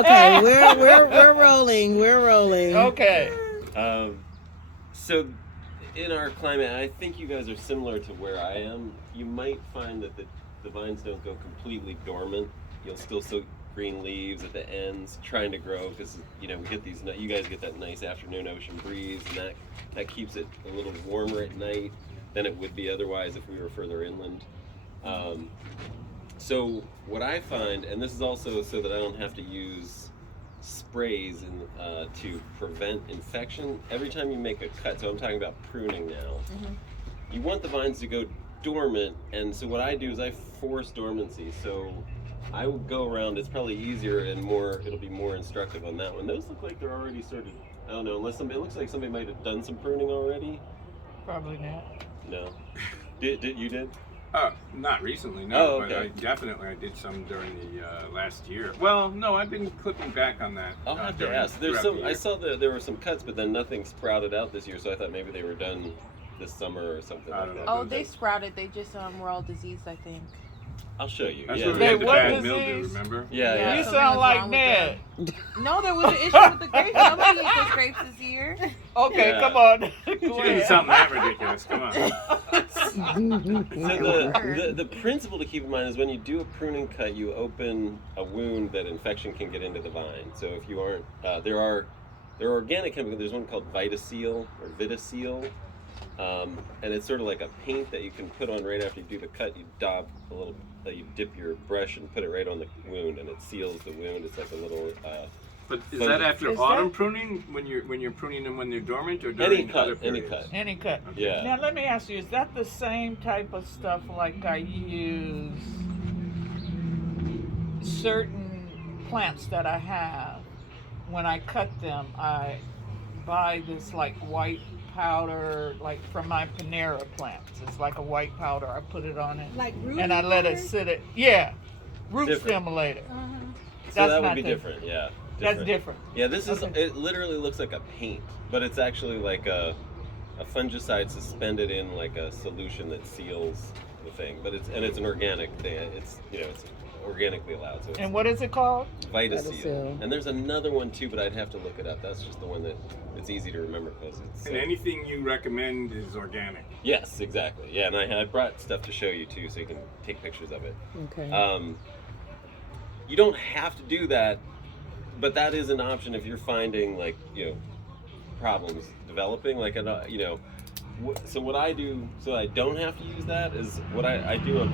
Okay, we're rolling. We're rolling. Okay. So in our climate, I think you guys are similar to where I am. You might find that the vines don't go completely dormant. You'll still see green leaves at the ends trying to grow because, we get these, you guys get that nice afternoon ocean breeze, and that keeps it a little warmer at night than it would be otherwise if we were further inland. So what I find, and this is also so that I don't have to use sprays to prevent infection, every time you make a cut, so I'm talking about pruning now, you want the vines to go dormant, and so what I do is I force dormancy. So I would go around, it's probably easier and it'll be more instructive on that one. Those look like they're already sort of, I don't know, it looks like somebody might have done some pruning already. Probably not. No. You did? Not recently, no. Oh, okay. But I did some during the last year. Well, no, I've been clipping back on that. I'll have to ask. I saw that there were some cuts, but then nothing sprouted out this year, so I thought maybe they were done this summer or something like that. Oh, they sprouted. They just were all diseased, I think. I'll show you. That's yeah. where we had the What bad disease? mildew, remember? Yeah. You something sound was like wrong with Ned. No, there was an issue with the grapes. Nobody ate those grapes this year. Okay, Yeah. come on. She Go did ahead. something that ridiculous. Come on. So the principle to keep in mind is when you do a pruning cut, you open a wound that infection can get into the vine. So if you aren't, there are organic chemicals. There's one called Vitaseal or Vitaseal, and it's sort of like a paint that you can put on right after you do the cut. You daub a little, you dip your brush and put it right on the wound, and it seals the wound. It's like a little. But is that after Is autumn that- pruning when you're pruning them when they're dormant or during other Any periods? cut. Any cut. Yeah. Now let me ask you: is that the same type of stuff like I use certain plants that I have? When I cut them, I buy this like white powder, like from my Panera plants. It's like a white powder. I put it on it, Like and I let it sit. Root Different. stimulator. So That's that would not be the- different. Yeah. That's different. Yeah, this is, Okay. it literally looks like a paint, but it's actually like a fungicide suspended in like a solution that seals the thing. But it's an organic thing. It's organically allowed. So it's And what is it called? Vitaseal. Vitaseal. And there's another one too, but I'd have to look it up. That's just the one that it's easy to remember because it's. And anything you recommend is organic. Yes, exactly. Yeah, and I brought stuff to show you too, so you can take pictures of it. Okay. You don't have to do that, but that is an option if you're finding problems developing. So what I do so I don't have to use that is what I do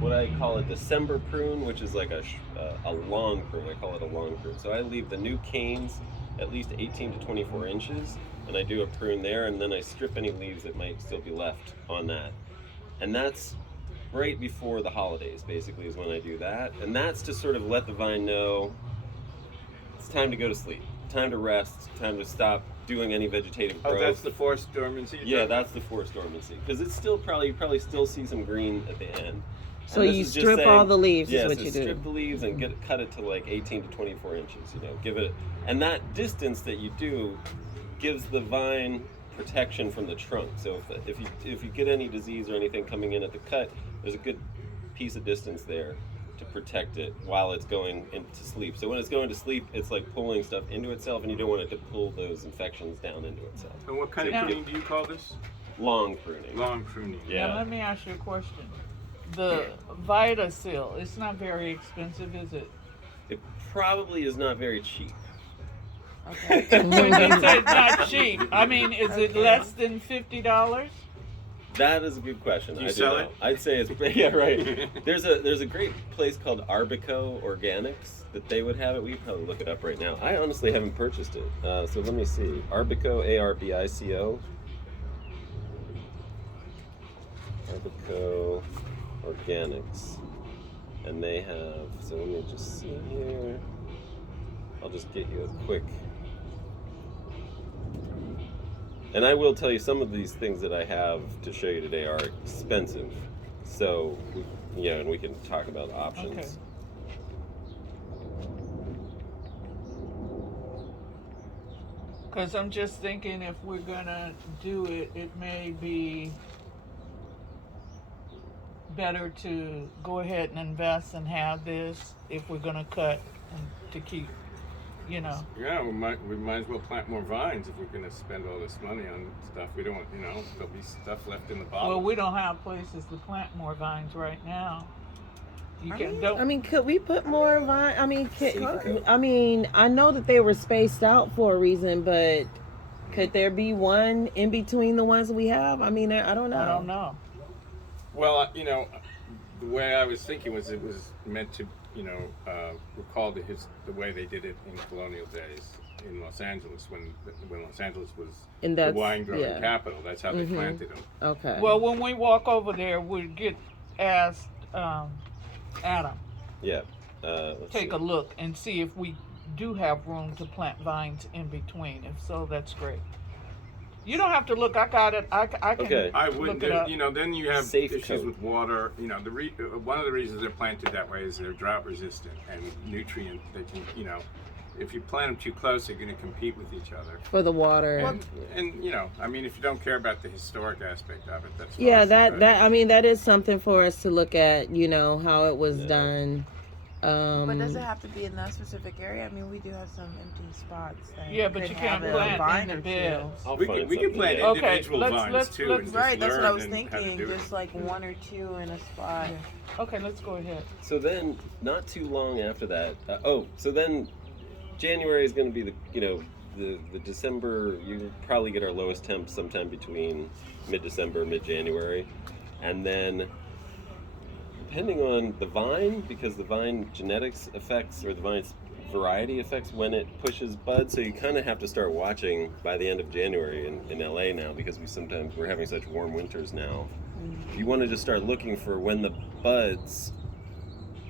what I call a December prune, which is like a long prune. I call it a long prune. So I leave the new canes at least 18 to 24 inches, and I do a prune there, and then I strip any leaves that might still be left on that. And that's right before the holidays, basically, is when I do that. And that's to sort of let the vine know it's time to go to sleep, time to rest, time to stop doing any vegetative growth. Oh, that's the forced dormancy? Yeah, that's the forced dormancy. Because it's still you probably still see some green at the end. So And this you is just strip saying- all the leaves yeah, is what so you do. strip the leaves and cut it to like 18 to 24 inches, give it, and that distance that you do gives the vine protection from the trunk. So if you get any disease or anything coming in at the cut, there's a good piece of distance there to protect it while it's going into sleep. So when it's going to sleep, it's like pulling stuff into itself, and you don't want it to pull those infections down into itself. And what kind of Now- pruning do you call this? Long pruning. Long pruning. Yeah. Now let me ask you a question. The Vitaseal, it's not very expensive, is it? It probably is not very cheap. Okay. When you say it's not cheap, I mean, is it less than $50? That is a good question. Do you I sell know. it? I'd say it's yeah, right. There's a great place called Arbico Organics that they would have it. We could probably look it up right now. I honestly haven't purchased it, so let me see. Arbico, Arbico. Arbico Organics, and they have. So let me just see here. I'll just get you a quick. And I will tell you, some of these things that I have to show you today are expensive. So, and we can talk about options. Okay. Because I'm just thinking if we're going to do it, it may be better to go ahead and invest and have this if we're going to cut and to keep, you know. Yeah, we might as well plant more vines if we're going to spend all this money on stuff. We don't, there'll be stuff left in the bottom. Well, we don't have places to plant more vines right now. You can I mean, could we put more vine? I mean, I know that they were spaced out for a reason, but could there be one in between the ones we have? I mean, I don't know. I don't know. Well, the way I was thinking was it was meant to, recall the way they did it in colonial days in Los Angeles when Los Angeles was the wine growing capital. That's how they planted them. Okay. Well, when we walk over there, we'll ask Adam. Yeah. Take a look and see if we do have room to plant vines in between. If so, that's great. You don't have to look. I got it. I can Okay. I would, look it up. then you have Safe issues coat. with water. One of the reasons they're planted that way is they're drought resistant and nutrient. They can, if you plant them too close, they're going to compete with each other. For the water. And I mean, if you don't care about the historic aspect of it, that's fine. Yeah, But- that is something for us to look at. How it was done. But does it have to be in that specific area? I mean, we do have some empty spots. That Yeah, but could you can't have a plant vine in the or two. beds. I'll We find can something, plant yeah. Okay, individual let's- vines too, and just Right, that's what I learn was and how to thinking. do it. Just like one or two in a spot. Okay, let's go ahead. So then, not too long after that. So then, January is going to be the December. You probably get our lowest temp sometime between mid-December, mid-January, and then depending on the vine, because the vine genetics affects, or the vine's variety affects when it pushes bud. So you kind of have to start watching by the end of January in LA now, because we're having such warm winters now. You want to just start looking for when the buds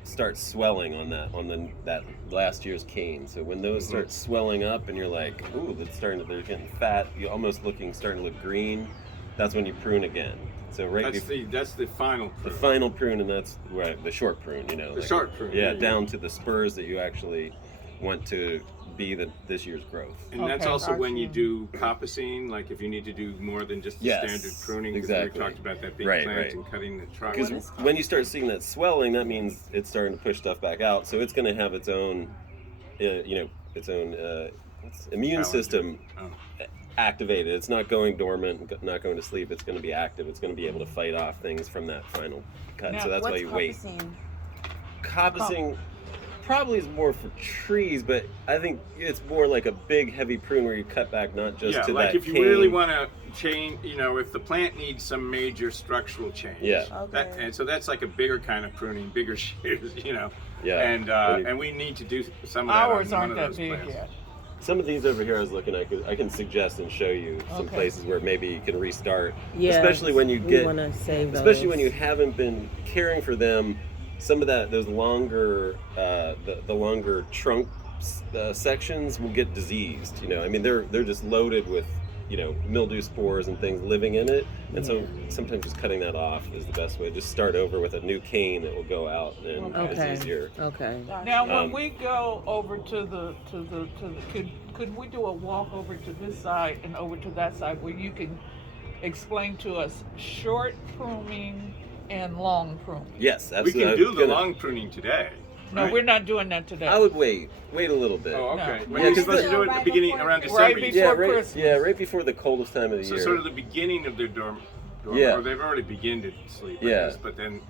start swelling on that last year's cane. So when those start swelling up and you're like, ooh, they're getting fat, you're almost starting to look green, that's when you prune again. So That's the final prune. the final prune, and that's the short prune, The short prune. Yeah, down to the spurs that you actually want to be this year's growth. And that's Okay. also when you do coppicing, like if you need to do more than just the Yes, standard pruning. Because exactly. we talked about that big Right, plant right. and cutting the trunk. Because when you start seeing that swelling, that means it's starting to push stuff back out. So it's going to have its own, its immune Allergen. system Oh. activated. It's not going dormant, not going to sleep. It's going to be active. It's going to be able to fight off things from that final cut. Now, So that's why What's you wait. coppicing? Coppicing probably is more for trees, but I think it's more like a big heavy prune where you cut back not just to like that if you cane. really want to change, if the plant needs some major structural change. Yeah. Okay. And so that's like a bigger kind of pruning, bigger shears, Yeah. And we need to do some of that Ours on aren't one that of those big plants. yet. Some of these over here I was looking, I can suggest and show you some Okay. places where maybe you can restart. Yeah, especially when you we want to save those. especially when you haven't been caring for them. Some of those longer, the longer trunk sections will get diseased. I mean, they're just loaded with, mildew spores and things living in it. And so sometimes just cutting that off is the best way. Just start over with a new cane that will go out, and Okay. it's easier. Okay. Now, when Um, we go over to the could we do a walk over to this side and over to that side where you can explain to us short pruning and long pruning? Yes, We absolutely. can I do was the gonna- long pruning today. No, right? we're not doing that today. I would wait a little bit. Oh, okay. No. When Yeah, you're 'cause supposed to do it at the beginning, around Right December. before Yeah, right. Christmas. Yeah, right before the coldest time of the So year. sort of the beginning of their dorm, Yeah. or they've already begun to sleep. I Yeah. guess, but then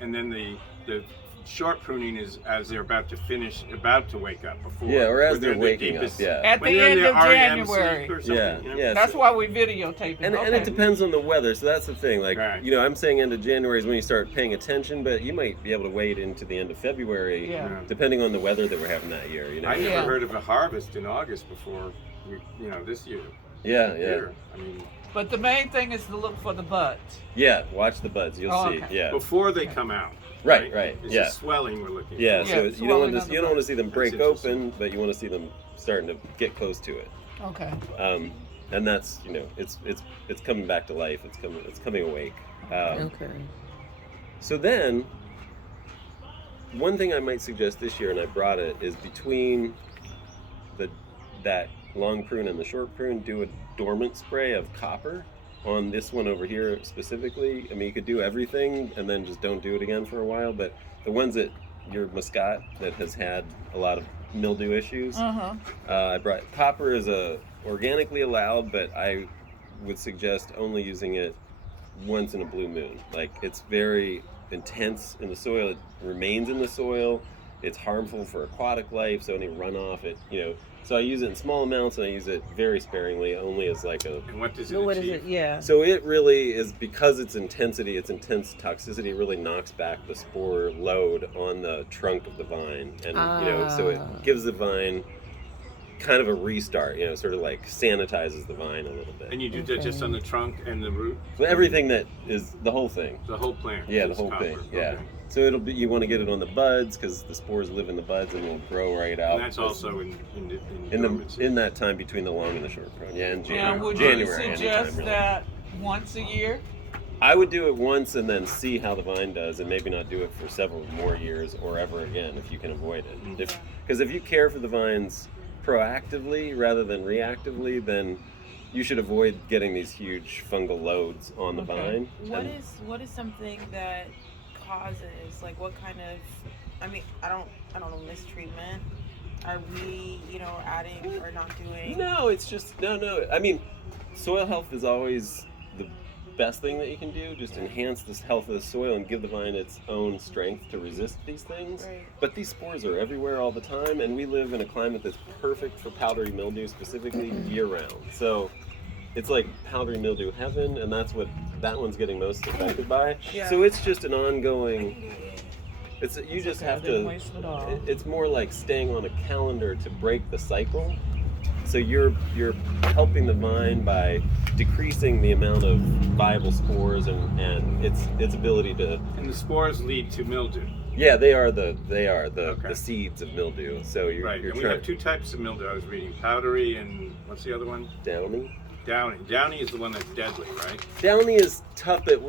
the short pruning is as they're about to wake up before. Yeah, or as when they're in their waking up. deepest- Yeah. At when the they're in end their of REM sleep January. or something, Yeah, yeah. That's why we videotape it. And Okay. it depends on the weather, so that's the thing. Like, Right. I'm saying end of January is when you start paying attention, but you might be able to wait into the end of February, Yeah. depending on the weather that we're having that year. I never Yeah. heard of a harvest in August before. This year. Yeah, yeah, Here. I mean, But the main thing is to look for the buds. yeah. Watch the buds, you'll Oh, see. okay. Yeah, before they come out. right. It's Yeah, the swelling we're looking yeah. for. So Yeah, you don't swelling want on to the you don't want to buds. see them break That's interesting. open, but you want to see them starting to get close to it. Okay. And that's it's coming back to life. It's coming awake. Okay. So then, one thing I might suggest this year, and I brought it, is between that long prune and the short prune, do a dormant spray of copper on this one over here specifically. I mean, you could do everything and then just don't do it again for a while, but the ones that your muscat that has had a lot of mildew issues. Uh-huh. I brought copper is organically allowed, but I would suggest only using it once in a blue moon. Like, it's very intense in the soil. It remains in the soil. It's harmful for aquatic life, so any runoff, so I use it in small amounts, and I use it very sparingly, only as like a... And what does it So what is achieve? it? Yeah. So it really is, because its intense toxicity, it really knocks back the spore load on the trunk of the vine. And, so it gives the vine kind of a restart, sort of like sanitizes the vine a little bit. And you do that just on the trunk and the root? So everything that is the whole thing. The whole plant? Yeah, the is whole copper. thing. Yeah. Okay. So you want to get it on the buds, because the spores live in the buds and will grow right out. And that's also in in that time between the long and the short prune. Yeah, in January. And would January, you anytime, suggest really. that once a year? I would do it once and then see how the vine does, and maybe not do it for several more years or ever again if you can avoid it. Because if you care for the vines proactively rather than reactively, then you should avoid getting these huge fungal loads on the vine. What is something that causes, like, what kind of, I don't know, mistreatment are we, adding or not doing? No, it's just no. I mean, soil health is always the best thing that you can do. Just enhance the health of the soil and give the vine its own strength to resist these things. Right. But these spores are everywhere all the time, and we live in a climate that's perfect for powdery mildew, specifically year-round. So it's like powdery mildew heaven, and that's what that one's getting most affected by. Yeah. So it's just an ongoing. You just have didn't to. waste it all. It's more like staying on a calendar to break the cycle. So you're helping the vine by decreasing the amount of viable spores and its ability to. And the spores lead to mildew. Yeah, they are the Okay. seeds of mildew. So you're Right. And we trying have two types of mildew. I was reading powdery and what's the other one? downy. Downy. Downy is the one that's deadly, right? Downy is tough, but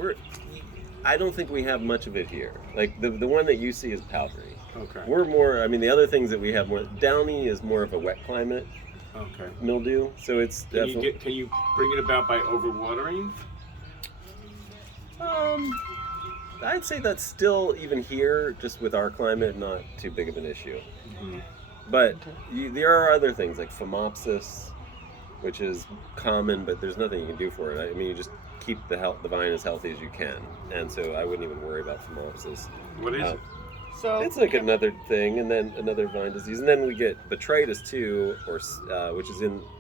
I don't think we have much of it here. Like the one that you see is powdery. Okay. We're more. I mean, the other things that we have more. Downy is more of a wet climate Okay. mildew, so it's Can definitely. you bring it about by overwatering? I'd say that's still, even here, just with our climate, not too big of an issue. Mm-hmm. But there are other things like phomopsis, which is common, but there's nothing you can do for it. I mean, you just keep the vine as healthy as you can, and so I wouldn't even worry about phomopsis. What is it? So It's like another thing, and then another vine disease, and then we get botrytis too,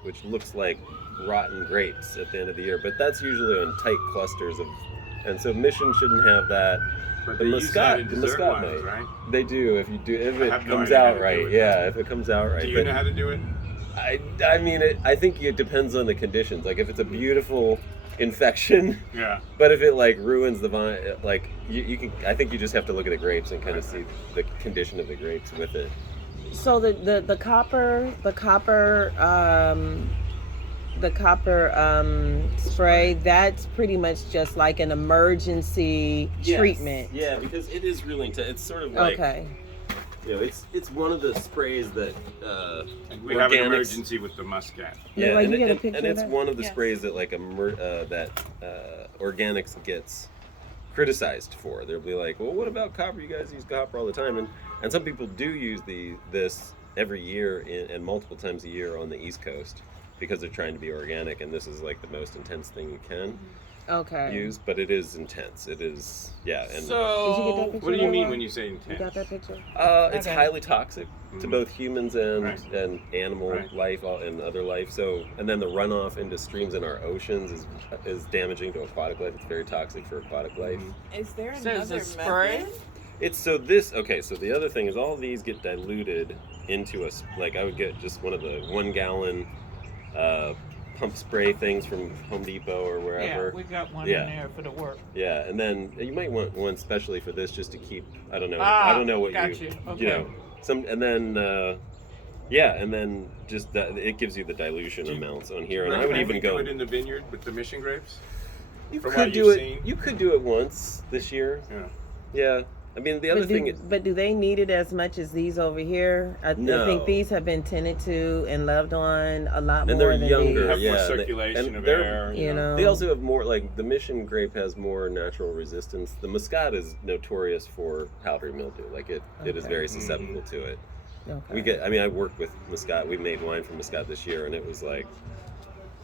which looks like rotten grapes at the end of the year. But that's usually on tight clusters of, and so Mission shouldn't have that. But The they use that Muscat, in the dessert Muscat wines, might. right? They do if I it have no comes idea how out to right. do it. Yeah, if it comes out right. Do you But know how to do it? I mean, I think it depends on the conditions. Like if it's a beautiful infection, Yeah. but if it like ruins the vine, like you can. I think you just have to look at the grapes and kind of see the condition of the grapes with it. So the copper spray, that's pretty much just like an emergency treatment. Yeah, because it is really intense. It's sort of like Okay. it's one of the sprays that We have an organics- emergency with the muscat. Yeah, Like, and, you get a and- picture and of it's that? one of the Yes. sprays that like organics gets criticized for. They'll be like, well, what about copper? You guys use copper all the time, and some people do use this every year and multiple times a year on the East Coast because they're trying to be organic, and this is like the most intense thing you can Okay. use, but it is intense. It is, yeah, and Did you get that so picture? What do you mean Laura? when you say You intense? got that picture? it's Okay. highly toxic to Mhm. both humans and Right. and animal Right. life and other life. So, and then the runoff into streams in our oceans is damaging to aquatic life. It's very toxic for aquatic life. Mhm. Is there So is another it spray? method? It's so the other thing is all these get diluted into like I would get just one of the 1 gallon pump spray things from Home Depot or yeah, wherever. we got one Yeah. in there for the work. Yeah, and then you might want one specially for this just to keep. I don't know. Ah, I don't know what got you. you. You Okay. know, and then and then just that it gives you the dilution amounts on here, and I would Recommend even we go. do it in the vineyard with the mission grapes. You from could what do you've it. seen? You could do it once this year. Yeah. Yeah, I mean the other thing. But do they need it as much as these over here? I No. think these have been tended to and loved on a lot And more they're than younger, these. Have more yeah, circulation and of they're- air. You know. They also have more, like the Mission grape has more natural resistance. The Muscat is notorious for powdery mildew. Like it is Okay. very susceptible to it. Okay. I worked with Muscat. We made wine from Muscat this year, and it was like,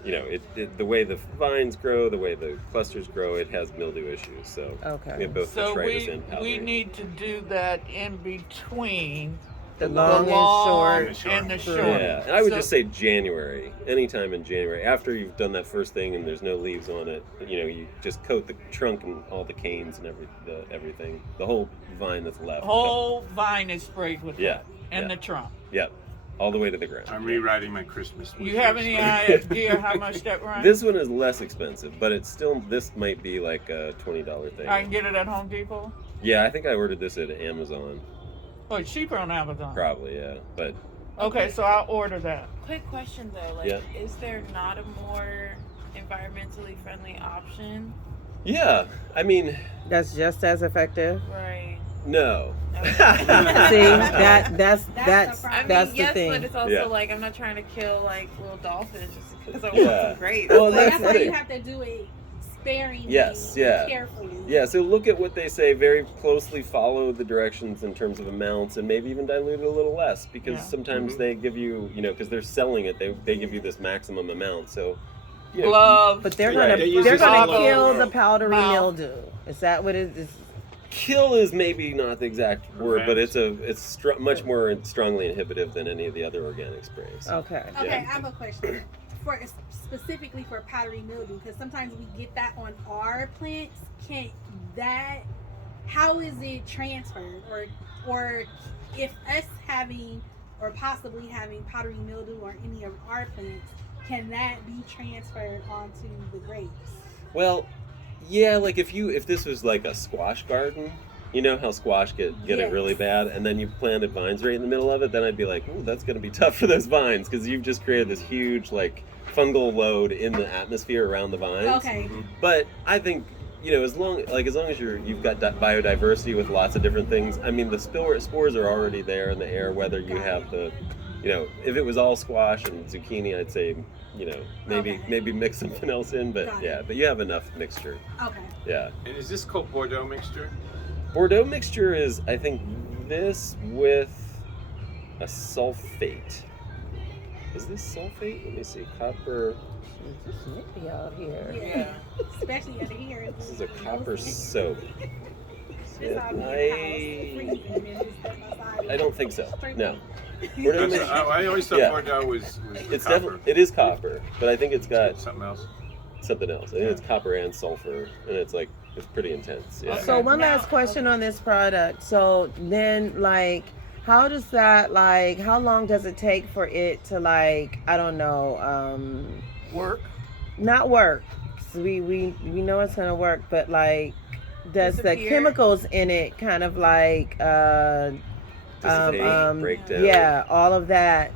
the way the vines grow, the way the clusters grow, it has mildew issues. So Okay. we have both So detritus and powdery. we need to do that in between The the long and long short. and the Sure. short. Yeah, and I would So- just say January, anytime in January, after you've done that first thing and there's no leaves on it, you just coat the trunk and all the canes and everything, the whole vine that's left. whole vine is sprayed with Yeah, that, and yeah. the trunk. Yep, all the way to the ground. I'm rewriting my Christmas. You have any idea how much that runs? This one is less expensive, but this might be like a $20 thing. I can get it at Home Depot. Yeah, I think I ordered this at Amazon. Oh, it's cheaper on Amazon. Probably, yeah. But Okay, so I'll order that. Quick question though, like, Yeah. is there not a more environmentally friendly option? yeah, I mean, That's just as effective. Right. no. Okay. See, that's I mean, that's the yes, thing. but it's also Yeah. like I'm not trying to kill like little dolphins just because I Yeah. want some grapes. Well, So that's that's the why thing. you have to do it sparingly, Yes, yeah. carefully. Yeah, so look at what they say. Very closely follow the directions in terms of amounts, and maybe even dilute it a little less, because Yeah. sometimes they give you, because they're selling it, they give you this maximum amount. So, Gloves. But they're Right. gonna They use they're this gonna all kill over. the powdery Mouth. mildew. Is that what it is? kill is maybe not the exact word, but Prevent. it's much more strongly inhibitive than any of the other organic sprays. Okay. Okay, Yeah. I have a question for specifically for powdery mildew, because sometimes we get that on our plants. How is it transferred, or if us having or possibly having powdery mildew on any of our plants, can that be transferred onto the grapes? Well, yeah, like if this was like a squash garden, you know how squash get it Yes. really bad, and then you planted vines right in the middle of it, then I'd be like, ooh, that's going to be tough for those vines, because you've just created this huge like fungal load in the atmosphere around the vines. Okay. But I think as long as you've got biodiversity with lots of different things. I mean, the spores are already there in the air. Whether you have the, if it was all squash and zucchini, I'd say, Okay. maybe mix something else in. But Got it. yeah, but you have enough mixture. Okay. Yeah. And is this called Bordeaux mixture? Bordeaux mixture is, I think, this with a sulfate. Is this sulfate? Let me see. Copper. It's nippy out here. Yeah. Especially under here. This is a copper soap. This out in the house, freezing, and just step outside. I don't think so. No. That's I always thought Yeah. Bordeaux was It's copper. definitely, it is copper, but I think it's got Something else. something else. I think it's copper and sulfur, and it's pretty intense. Yeah. So one Now- last question on this product. So then, how does that how long does it take for it to I don't know, Work. not work? 'Cause we know it's gonna work, but does the Disappear? chemicals in it kind of Dissipate, break down. yeah, all of that,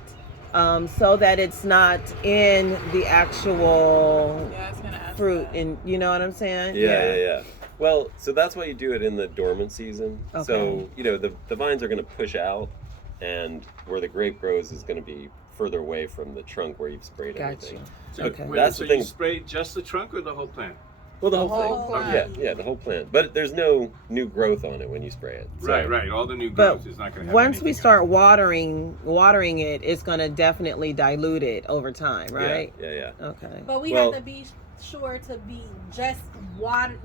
so that it's not in the actual Yeah, I was gonna ask fruit, that. and you know what I'm saying? Yeah. Well, so that's why you do it in the dormant season. Okay. So, the vines are going to push out, and where the grape grows is going to be further away from the trunk where you've sprayed Got everything. you. So, Okay. wait, That's so the thing. you spray just the trunk or the whole plant? Well, the The whole whole thing. plant. Yeah, the whole plant. But there's no new growth on it when you spray it. So- Right. All the new But growth is not going to have once we anything start else. watering it, it's gonna definitely dilute it over time, right? Yeah. Okay. But we Well- have to be sure to be just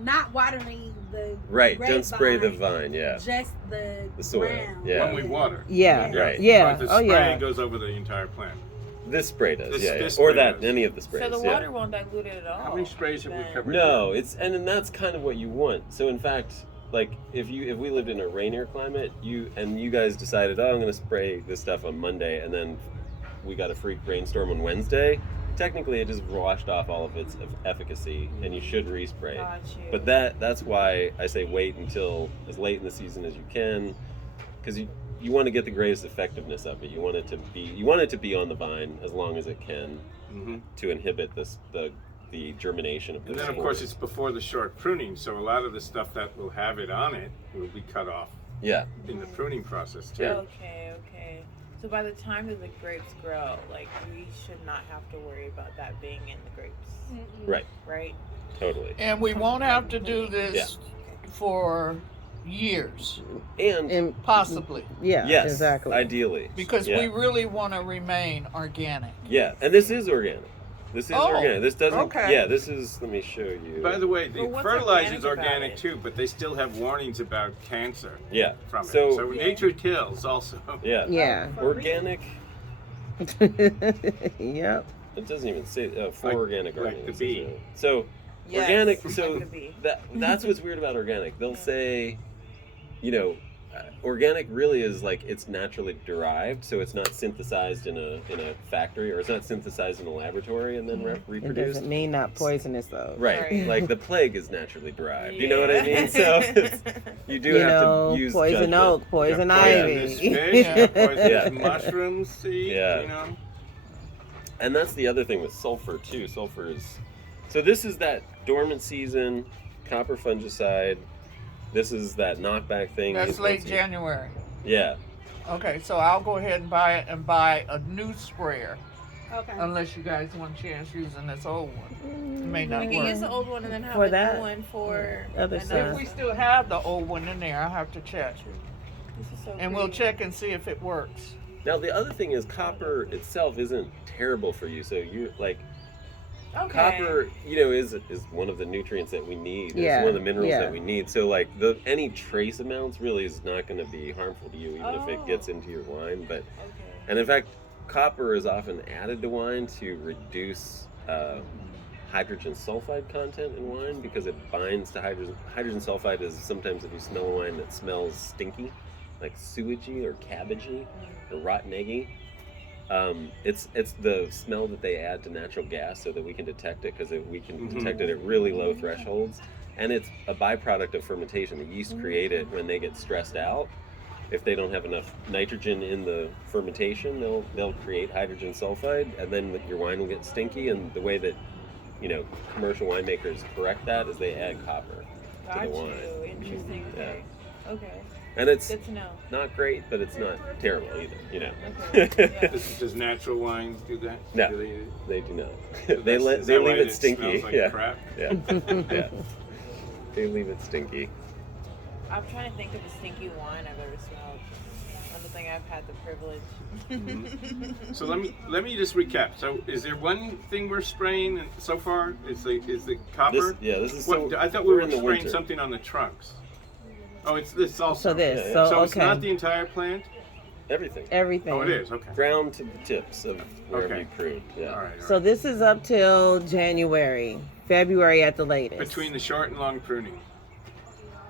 not watering the Right. Don't spray the grapevine, vine. Yeah. just the soil, ground. yeah. When we water. Yeah. Right. Yeah. But the Oh spray yeah. goes over the entire plant. This spray does. This Or spray that does. any of the sprays. So the yeah. water won't dilute it at all. How many sprays have we then. covered? No, and then that's kind of what you want. So in fact, if we lived in a rainier climate, you guys decided, I'm going to spray this stuff on Monday, and then we got a freak rainstorm on Wednesday. Technically, it just washed off all of its efficacy, and you should respray. Got you. But that's why I say wait until as late in the season as you can, because you want to get the greatest effectiveness of it. You want it to be on the vine as long as it can Mm-hmm. to inhibit the germination of the And then, of spores. course, it's before the short pruning, so a lot of the stuff that will have it on it will be cut off Yeah. in the pruning process, too. Yeah. Okay. So by the time that the grapes grow, we should not have to worry about that being in the grapes, Right. right? Totally. And we won't have to do this for years, And possibly, Yeah, yes, exactly. ideally. because Yeah. we really want to remain organic. Yeah, and this is organic. This is Oh, organic. This doesn't. okay. Yeah, this is. Let me show you. By the way, the But what's fertilizer is organic about organic it? too, but they still have warnings about cancer Yeah. from it. So- So nature kills also. Yeah. Yeah. Organic. Yep. It doesn't even say for Like- organic like gardening. the it says, bee. So Yes, organic. like So the bee. that's what's weird about organic. They'll say, you know, organic really is like it's naturally derived, so it's not synthesized in a factory, or it's not synthesized in a laboratory and then It reproduced. doesn't mean not poisonous though. Right. Right. Like the plague is naturally derived. You know what I mean? So you do You have know, to use poison judgment. oak, poison Poisonous ivy. fish, Yeah. poisonous Yeah. mushroom seed, Yeah. you know. And that's the other thing with sulfur too. Sulfur is, so this is that dormant season, copper fungicide. This is that knockback thing. That's It's late once January. Yeah. Okay, so I'll go ahead and buy it and buy a new sprayer, Okay. unless you guys want a chance using this old one. It may not We can use work. the old one and then have For a that. new one for Other another. stuff. If we still have the old one in there, I'll have to check. This is so And we'll pretty. check and see if it works. Now the other thing is copper itself isn't terrible for you. So you like Okay. copper, you know, is one of the nutrients that we need. Yeah, It's one of the minerals yeah. that we need. So like any trace amounts really is not going to be harmful to you, even if it gets into your wine. But Okay. and in fact, copper is often added to wine to reduce hydrogen sulfide content in wine because it binds to hydrogen. Hydrogen sulfide is sometimes if you smell a wine that smells stinky, like sewagey or cabbagey or rotten eggy. It's the smell that they add to natural gas so that we can detect it because we can detect it at really low thresholds, and it's a byproduct of fermentation. The yeast create it when they get stressed out. If they don't have enough nitrogen in the fermentation, they'll create hydrogen sulfide, and then your wine will get stinky. And the way that commercial winemakers correct that is they add copper to Got the wine. you. Interesting. Okay. Okay. And it's Good to know. not great, but it's not terrible either. Okay. Yeah. Does natural wines do that? No. Do they- They do not. so they that's- is they that why leave it stinky. Smells like Yeah. crap? Yeah. Yeah. They leave it stinky. I'm trying to think of a stinky wine I've ever smelled. I don't think I've had the privilege. So let me just recap. So is there one thing we're spraying so far? Is the copper? This is What, so. I thought we were in the spraying winter. something on the trunks. Oh, it's this also. So this. Yeah, So, yeah. So it's okay. not the entire plant. Everything. Everything. Oh, it is. Okay. Ground to the tips of wherever Okay. you pruned. Yeah. All right. all So right. this is up till January, February at the latest. Between the short and long pruning.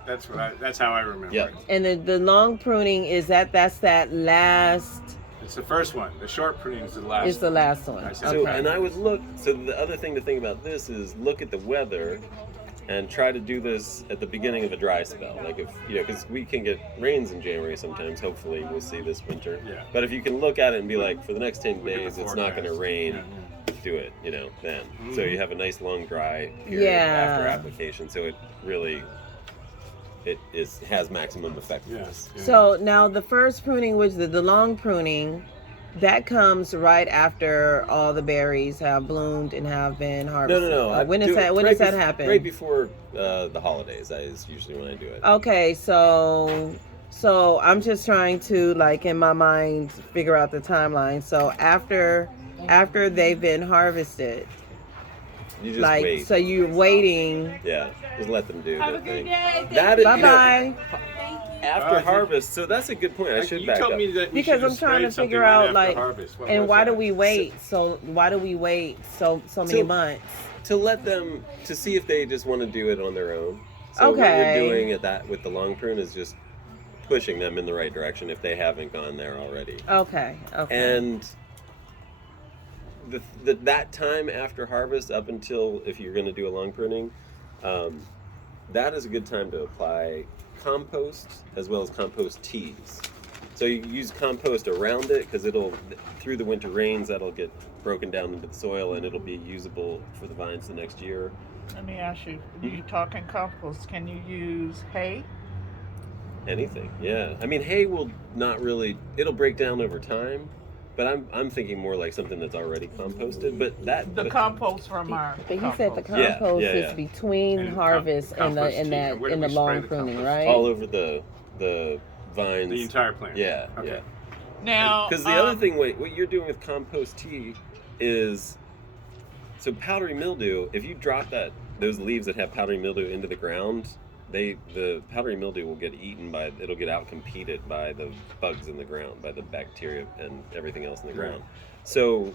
That's how I remember Yeah. it. And the long pruning is that's that last. It's the first one. The short pruning is the last. Is the last one. I see. So, Okay. and I would look. So the other thing to think about this is look at the weather, and try to do this at the beginning of a dry spell. Like if because we can get rains in January sometimes. Hopefully, we'll see this winter. Yeah. But if you can look at it and be like, for the next 10 Look at the days, it's not going to forecast. rain. Yeah. Do it. Then. So Mhm. you have a nice long dry period Yeah. after application. So it really has maximum effectiveness. Yeah. So now the first pruning, which the long pruning, that comes right after all the berries have bloomed and have been harvested. No. I When do does it that? When right does that bef- happen? Right before the holidays. That is usually when I do it. Okay, so I'm just trying to in my mind figure out the timeline. So after they've been harvested, You just wait. so you're waiting. Yeah, just let them do Have their a good thing. day. That is, Bye bye. after harvest. So that's a good point. I should you back told up. me that we Because should have I'm trying to sprayed figure something right out, after harvest. What And was why do that? we wait? So why do we wait so many So- months? To let them to see if they just want to do it on their own. So what Okay. you're doing with the long prune is just pushing them in the right direction if they haven't gone there already. Okay. And that time after harvest, up until if you're going to do a long pruning, that is a good time to apply compost as well as compost teas. So you use compost around it because through the winter rains, that'll get broken down into the soil and it'll be usable for the vines the next year. Let me ask you, you talking compost, can you use hay? Anything, yeah. I mean, hay will not really, it'll break down over time, But I'm thinking more like something that's already composted. But The compost from our. But he said the compost. compost Yeah. is between And harvest and compost the tea. And where do in we the spray long the pruning, compost? right? all over the vines. The entire plant. Yeah, Okay. yeah. Now, Because the other thing, what you're doing with compost tea is, so powdery mildew. If you drop those leaves that have powdery mildew into the ground, the powdery mildew will get eaten it'll get outcompeted by the bugs in the ground, by the bacteria and everything else in the ground. So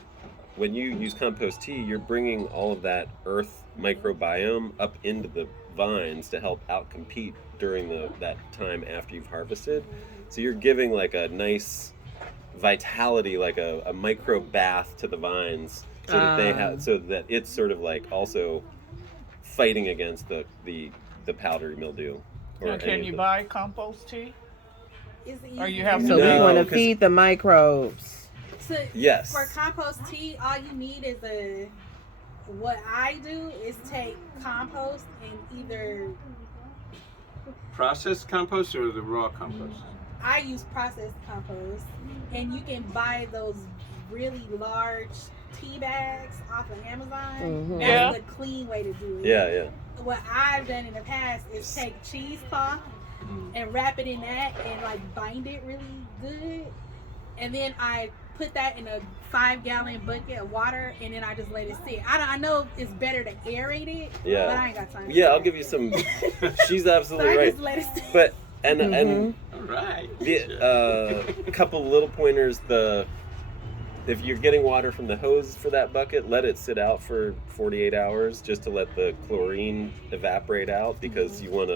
when you use compost tea, you're bringing all of that earth microbiome up into the vines to help outcompete during that time after you've harvested. So you're giving like a nice vitality, like a micro bath to the vines, so that they have, so that it's sort of like also fighting against the powdery mildew. now, can you buy compost tea? It's Or you easy. have to So No, we want to 'cause- feed the microbes. So Yes. for compost tea, all you need is what I do is take compost and either Processed compost or the raw compost? I use processed compost, and you can buy those really large tea bags off of Amazon. Mhm. Yeah. That's the clean way to do it. Yeah. What I've done in the past is take cheesecloth and wrap it in that and like bind it really good, and then I put that in a 5-gallon bucket of water, and then I just let it sit. I know it's better to aerate it, Yeah. but I ain't got time. Yeah, for I'll that. give you some. She's So absolutely I right. just let it sit. But and All right. a couple little pointers. If you're getting water from the hose for that bucket, let it sit out for 48 hours just to let the chlorine evaporate out, because you want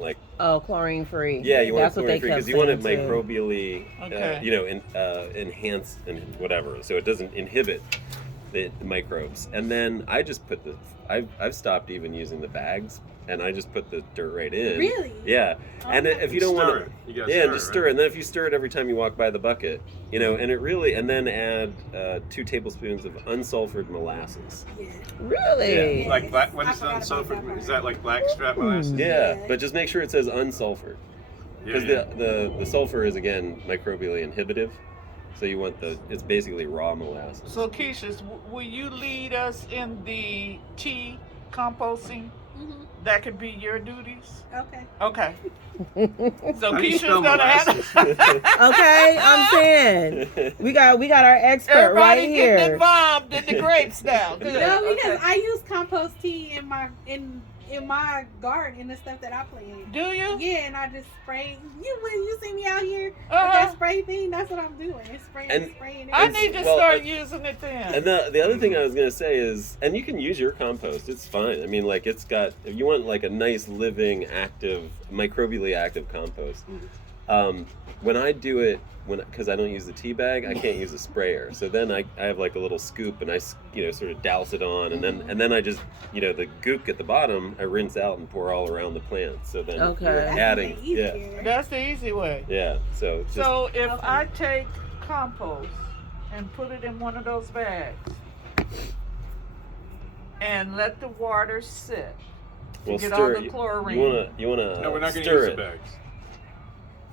like Chlorine free. yeah, you want That's what they chlorine free kept because you want it saying, too. microbially Okay. enhanced and whatever, so it doesn't inhibit the microbes. And then I just put I've stopped even using the bags, and I just put the dirt right in. Really? Yeah. And Okay. if you don't Stir want it. You gotta yeah, stir just it, stir right? it. And then if you stir it every time you walk by the bucket, and then add 2 tablespoons of unsulfured molasses. Yeah. Really? Yeah. Like black, what I is forgot about that unsulfured? part. Is that like blackstrap molasses? Yeah, Yeah. but just make sure it says unsulfured, because the sulfur is again microbially inhibitive. So you want it's basically raw molasses. So, Keisha, will you lead us in the tea composting? Mhm. That could be your duties. Okay. Okay. So How do you Keisha's spell gonna have. molasses? Okay, I'm saying we got our expert Everybody right getting here. involved in the grapes now. Good. No, because Okay. I use compost tea in my garden and the stuff that I plant. Do you? Yeah, and I just spray. When you see me out here with Uh-huh. that spray thing, that's what I'm doing. It's spraying, And- spraying. I it. need to Well, start using it then. And the other thing I was gonna say is, and you can use your compost. It's fine. I mean, like it's got. If you want like a nice living, active, microbially active compost. When I do it, because I don't use the tea bag, I can't use a sprayer. So then I have like a little scoop, and I sort of douse it on, and then I just the gook at the bottom I rinse out and pour all around the plant. So then Okay. you're That's adding even easier. That's the easy way. yeah. So just, So if Okay. I take compost and put it in one of those bags and let the water sit to well, get all stir the it. chlorine. You wanna No, we're not going to stir use the it, bags.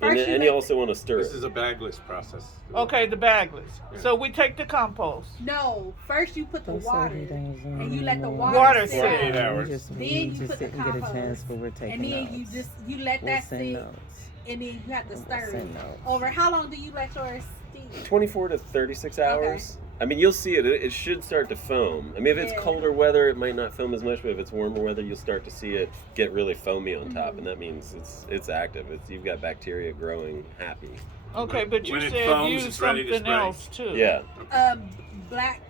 and, First you and let you also want to stir This it. is a bagless process. Okay, the bagless. Yeah. So we take the compost. No, first you put the water, and you let the Water water sit. 48 hours. Then We you just put the didn't get a compost. chance, but we're taking and then notes. you let We'll that send sit, notes. and then you have to We'll stir it. send notes. Over how long do you let yours steam? 24 to 36 hours. I mean, you'll see it. It should start to foam. I mean, if it's Yeah. colder weather, it might not foam as much, but if it's warmer weather, you'll start to see it get really foamy on top, and that means it's active. You've got bacteria growing happy. Okay, but you When it said foams, use it's ready to something spray. else too. Yeah, Black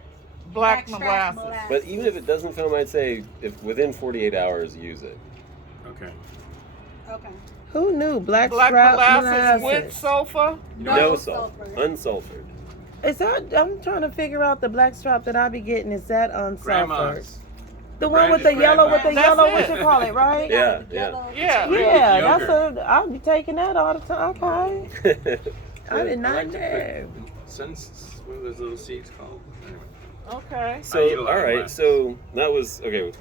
Black molasses. but even if it doesn't foam, I'd say if within 48 hours, use it. Okay. Okay. Who knew black Black strap molasses with molasses? sulfur. No sulfur, sulfur. unsulfured. Is that? I'm trying to figure out the black strap that I be getting. Is that unsulfured? Grandma's. The one with the Branded yellow, with the That's yellow, it. what you call it, right? Yeah, Yellow. Yeah. Yeah, Yogurt. that's I'll be taking that all the time. Okay. I did I not like to know. put what are those little seeds called? Anyway. Okay. I eat a So lot all of right, molasses. so that was okay.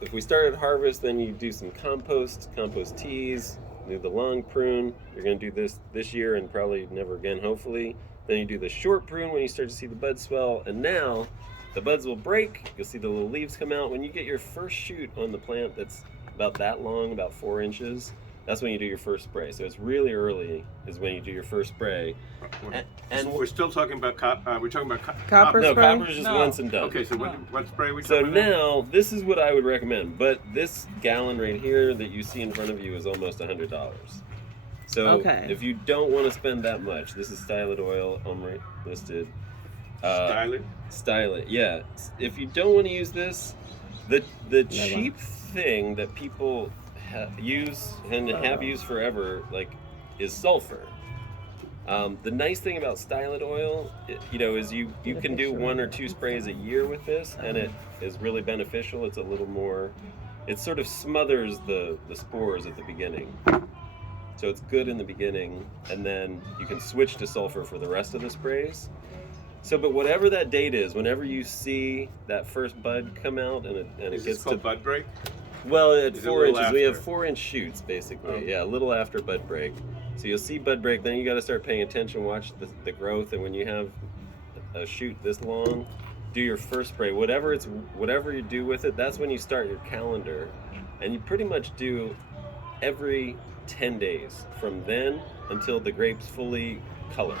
If we started harvest, then you do some compost teas, do the long prune. You're gonna do this year and probably never again, hopefully. Then you do the short prune when you start to see the buds swell, and now the buds will break. You'll see the little leaves come out. When you get your first shoot on the plant that's about that long, about 4 inches, that's when you do your first spray. So it's really early is when you do your first spray. And we're still talking about we're talking about Copper No, spray? copper is just No. once and done. Okay, so what spray are we So talking about? now, this is what I would recommend, but this gallon right here that you see in front of you is almost $100. So Okay. if you don't want to spend that much, this is stylet oil, omri listed. Stylet? Stylet, yeah. If you don't want to use this, the cheap thing that people use and have used forever, like, is sulfur. The nice thing about stylet oil, is you can do 1 or 2 sprays a year with this, and it is really beneficial. It's a little more, it sort of smothers the spores at the beginning. So it's good in the beginning, and then you can switch to sulfur for the rest of the sprays. So, but whatever that date is, whenever you see that first bud come out and it Is gets this called bud break? well, at Is it a 4 little inches, we have after? 4-inch shoots basically. Oh. Yeah, a little after bud break. So you'll see bud break, then you got to start paying attention, watch the growth, and when you have a shoot this long, do your first spray. Whatever you do with it, that's when you start your calendar, and you pretty much do every 10 days from then until the grapes fully color,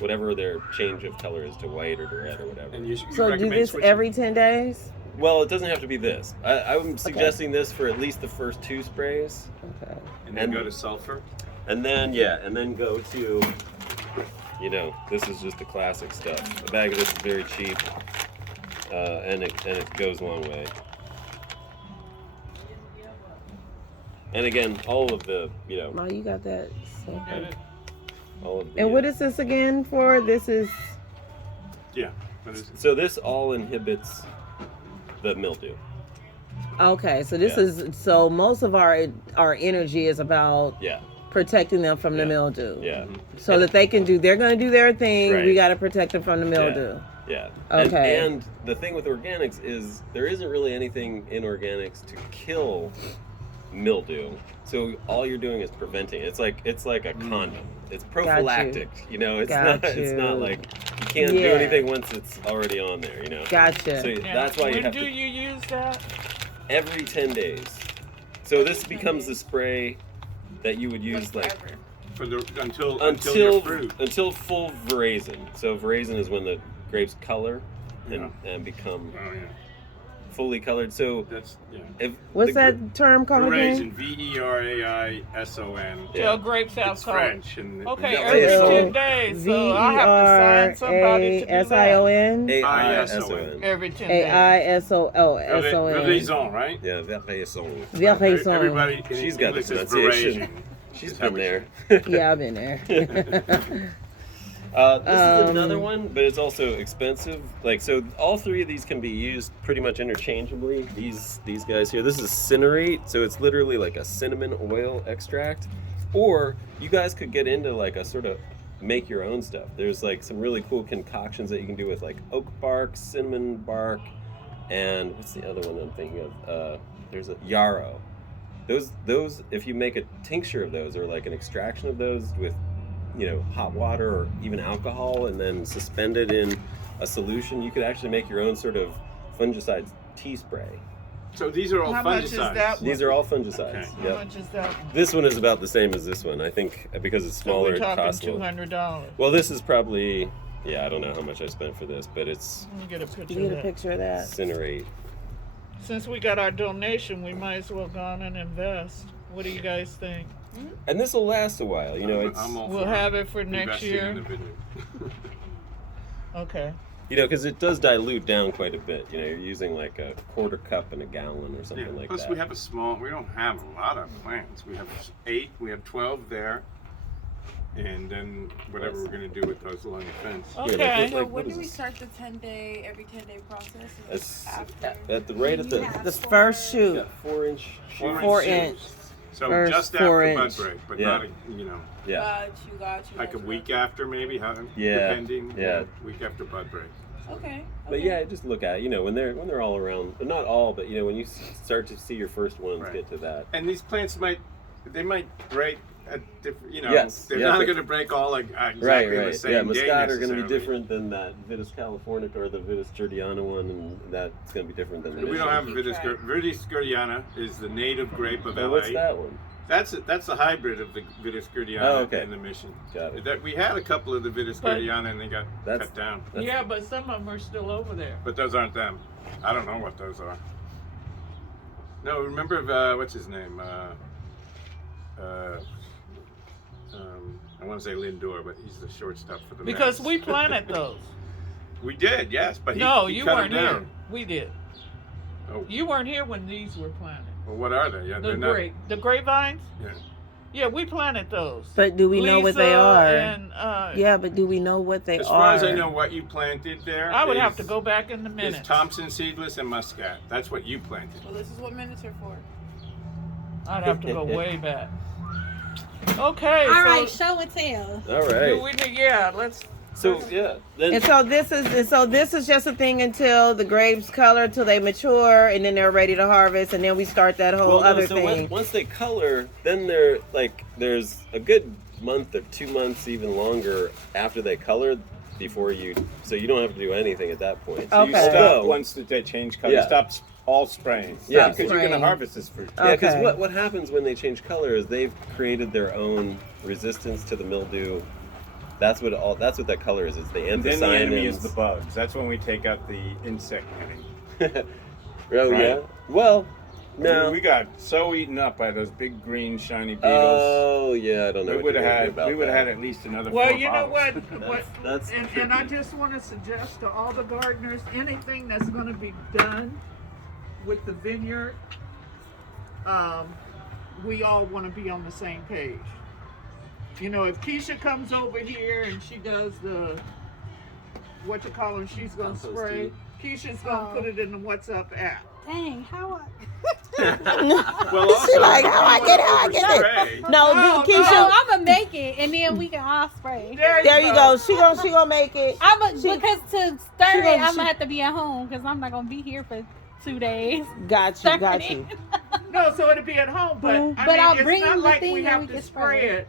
whatever their change of color is to white or to red or whatever. And you So do recommend this switching? every 10 days? Well, it doesn't have to be this. I'm suggesting this for at least the first 2 sprays. Okay. And then go to sulfur? And then, go to, this is just the classic stuff. A bag of this is very cheap, and it goes a long way. And again, all of the, Ma, you got that. So Get it? all of the. And what is this again for? This is Yeah. What is it? So this all inhibits the mildew. okay. So this Yeah. is so most of our energy is about Yeah, protecting them from the Yeah. mildew. yeah, So that they can do, they're going to do their thing. Right. We got to protect them from the mildew. yeah. Okay. And the thing with organics is there isn't really anything in organics to kill mildew. So all you're doing is preventing. It's like a condom. It's prophylactic. It's Got not you. like you can't do Yeah. anything once it's already on there. Gotcha. So Yeah. that's why you When have do to you use that? every 10 days. So this becomes the spray that you would use like Forever. For the until your fruit. until full veraison. So veraison is when the grapes color and become Oh yeah. fully colored. So That's if What's the that term called Veraison, again? Veraison. Yeah. Till grapes have It's color. French and Okay, Yeah, every so- 10 days. So I have to sign somebody to do that. VERASION. AISON. Every 10 days. AISON. Veraison, right? Yeah, veraison. Veraison. Everybody in She's got the English is pronunciation. Veraison. She's Is how been we there. Yeah, I've been there. This is another one, but it's also expensive. So all 3 of these can be used pretty much interchangeably. These guys here, this is cinerate, so it's literally like a cinnamon oil extract. Or you guys could get into like a sort of make your own stuff. There's like some really cool concoctions that you can do with like oak bark, cinnamon bark, and what's the other one I'm thinking of? There's a yarrow. Those if you make a tincture of those or like an extraction of those with hot water or even alcohol and then suspend it in a solution, you could actually make your own sort of fungicide tea spray. So these are all How much is fungicides. that? These are all fungicides. Okay. How Yep. much is that? This one is about the same as this one, I think, because it's So smaller. we're It talking costs a little- $200. Well, this is probably, I don't know how much I spent for this, but it's Let me get a picture You of get a that. picture of that? cinerate. Since we got our donation, we might as well go on and invest. What do you guys think? And this will last a while. It's I'm all We'll for have it for next investing year. in the vineyard. Okay. because it does dilute down quite a bit. You're using like a quarter cup in a gallon or something like Plus that. we have we don't have a lot of plants. We have 8, we have 12 there. And then whatever we're going to do with those along the fence. Okay. So Like, when what do is we this? start the every 10 day process? Is It's it after? at the right at the Yeah. The first shoot. yeah, 4-inch. 4 inches. inch. So First just 4 after inch. bud break, but Yeah. not, Yeah. Got you. like a week after maybe, Yeah, depending. yeah. Week after bud break. Okay. But yeah, just look at it, when they're all around, but not all, but when you start to see your first ones Right. get to that. And these plants might They might break at different, Yes, they're yeah, not but- going to break all exactly Right, the right. same Yeah, day Muscat are going to be necessarily. different than that Vitis californica or the Vitis Giordiana one, and that's going to be different than the We don't have Keep Vitis. track. Vitis Giordiana is the native grape of Oh, LA. what's that one? That's a hybrid of the Vitis Giordiana Oh, okay. and the Mission. Got it. That we had a couple of the Vitis But- Giordiana and they got That's- cut down. Yeah, but some of them are still over there. But those aren't them. I don't know what those are. No, remember what's his name? I want to say Lindor, but he's the shortstop for the Because Mets. we planted those. We did, yes, but No, he you cut weren't them here. down. We did. Oh, You weren't here when these were planted. well, what are they? Yeah, The they're not. the grapevines. Yeah. Yeah, we planted those. But do we know what they Lisa are? And, Yeah, but do we know what they As are? far as I know, what you planted there, I would have is- to go back in the is minutes. Thompson seedless and Muscat. That's what you planted. Well, this is what minutes are for. I'd have to go way back. Okay. All so right, show and tell. All do right. we need, yeah, let's. So yeah, then And so this is just a thing until the grapes color, till they mature, and then they're ready to harvest, and then we start that whole well, no, other so thing. once they color, then they're like there's a good month or 2 months, even longer after they color before you. So you don't have to do anything at that point. So you Okay. stop once they change color. Yeah. You stop all spraying. Yeah. because you're going Spraying. to harvest this fruit. Yeah, because Okay. what happens when they change color is they've created their own resistance to the mildew. That's what that color is. It's the And then the enemy is anthocyanins. the bugs. That's when we take out the insect netting. Oh Right. yeah. Well, no. We got so eaten up by those big green shiny beetles. Oh yeah, I don't know. we what would you're have gonna do had about we would have that. had at least another Well, 4 you know bottles. what? That's And I just want to suggest to all the gardeners, anything that's going to be done with the vineyard, we all want to be on the same page. You know, if Keisha comes over here and she does the, what you call them, she's going to Compost spray. Keisha's going to put it in the WhatsApp app. Dang, how Well, also, like, how I get it? spray. No, No, Keisha. No, I'm gonna make it, and then we can all spray. There you go. She gonna make it. Because to stir it, gonna- I'm gonna have to be at home because I'm not gonna be here for 2 days. Got Stir you. it. No, so it'll be at home, but I But mean, I'll it's bring not the like thing we and have we to can spray spray it.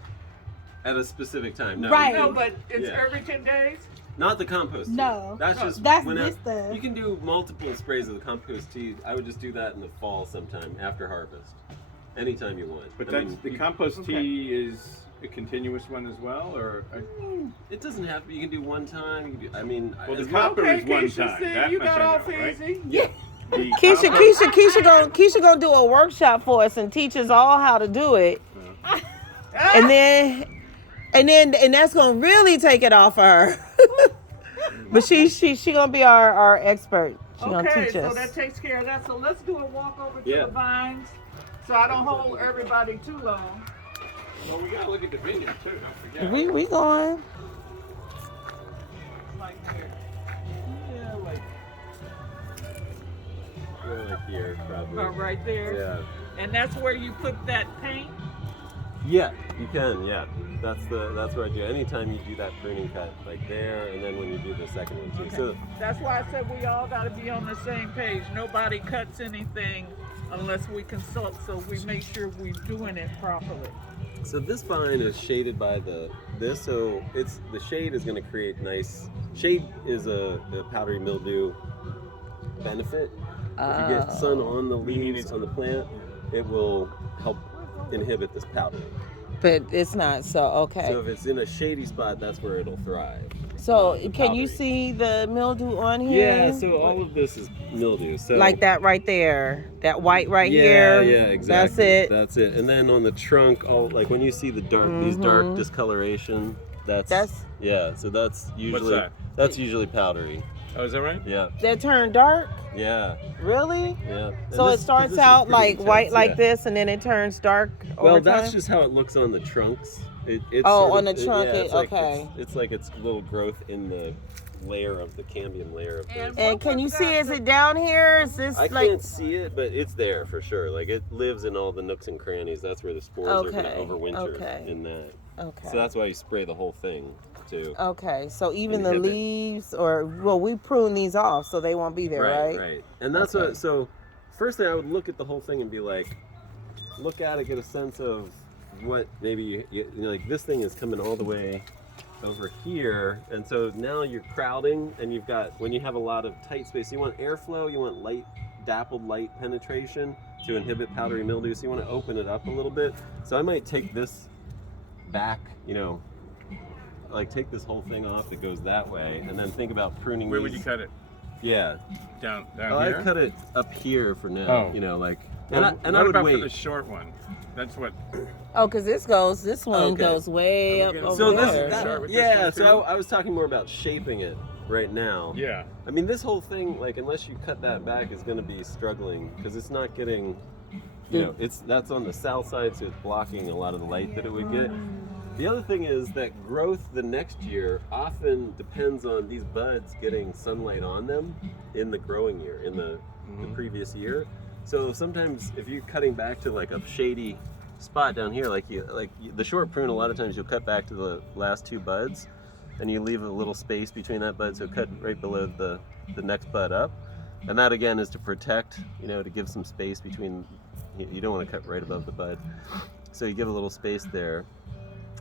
At a specific time. No, Right. No, but it's Yeah. every 10 days. Not the compost tea. No. That's No. just That's when this stuff. You can do multiple sprays of the compost tea. I would just do that in the fall sometime after harvest. Anytime you want. But I that's mean, the compost okay. tea is a continuous one as well, or it doesn't have to be. You can do one time. You can do, I mean, well, the as copper Okay, is one Keisha, time. see, That you much got I all know, right? easy. yeah. The Keisha gonna do a workshop for us and teach us all how to do it, and then that's gonna really take it off of her. But she gonna be our expert. She gonna Okay, teach so us. that takes care of that. So let's do a walk over to Yeah. the vines, so I don't hold everybody too long. Well, we gotta look at the vineyard too. Don't forget. We going. Like here. Yeah, like here, probably. About right there. Yeah. And that's where you put that paint. Yeah, you can. Yeah, that's what I do. Anytime you do that pruning cut, like there, and then when you do the second one too. Okay. So That's why I said we all got to be on the same page. Nobody cuts anything unless we consult, so we make sure we're doing it properly. So this vine is shaded by this, so it's the shade is going to create nice shade. Is a powdery mildew benefit. If you get sun on the leaves on the plant, it will help inhibit this powder. But it's not so okay. So if it's in a shady spot, that's where it'll thrive. So the can you powdery. see the mildew on here? Yeah. So all of this is mildew. So like that right there, that white right yeah, here. Yeah, exactly. That's it. That's it. And then on the trunk, all like when you see the these dark discoloration, that's yeah. So that's usually that? that's usually powdery. Oh, is that right? Yeah, That turn dark. yeah, Really? yeah. So And it this starts is out pretty like intense, white like yeah. this, and then it turns dark Well, over that's time? just how it looks on the trunks. It's Oh, sort on the trunk, yeah, it's like, okay. It's like it's little growth in the layer of the cambium layer of And the. And can you see? Is it down here? Is this I like? can't see it, but it's there for sure. Like it lives in all the nooks and crannies. That's where the spores are going to Okay, overwinter okay. in that. Okay. So that's why you spray the whole thing too. Okay, so even the Inhibit. leaves, or well, we prune these off so they won't be there, right? Right. And that's Okay. what. So first thing I would look at the whole thing and be like, look at it, get a sense of what maybe you know, like this thing is coming all the way over here, and so now you're crowding, and you've got, when you have a lot of tight space, you want airflow, you want light, dappled light penetration to inhibit powdery mildew, so you want to open it up a little bit. So I might take this back, you know, like take this whole thing off that goes that way, and then think about pruning. Where would you cut it? Yeah. Down Oh, here? I cut it up here for now. Oh. You know, like, Well, and I what would about wait. for the short one? That's what. Oh, because this one Okay. goes way Are up we gonna- over So this, there. Start with this yeah. one, So too? I was talking more about shaping it right now. Yeah. I mean, this whole thing, like, unless you cut that back, is going to be struggling because it's not getting, you know, that's on the south side, so it's blocking a lot of the light that it would get. The other thing is that growth the next year often depends on these buds getting sunlight on them in the growing year, in the previous year. So sometimes if you're cutting back to like a shady spot down here, the short prune, a lot of times you'll cut back to the last two buds, and you leave a little space between that bud, so cut right below the next bud up. And that again is to protect, you know, to give some space between, you don't want to cut right above the bud. So you give a little space there.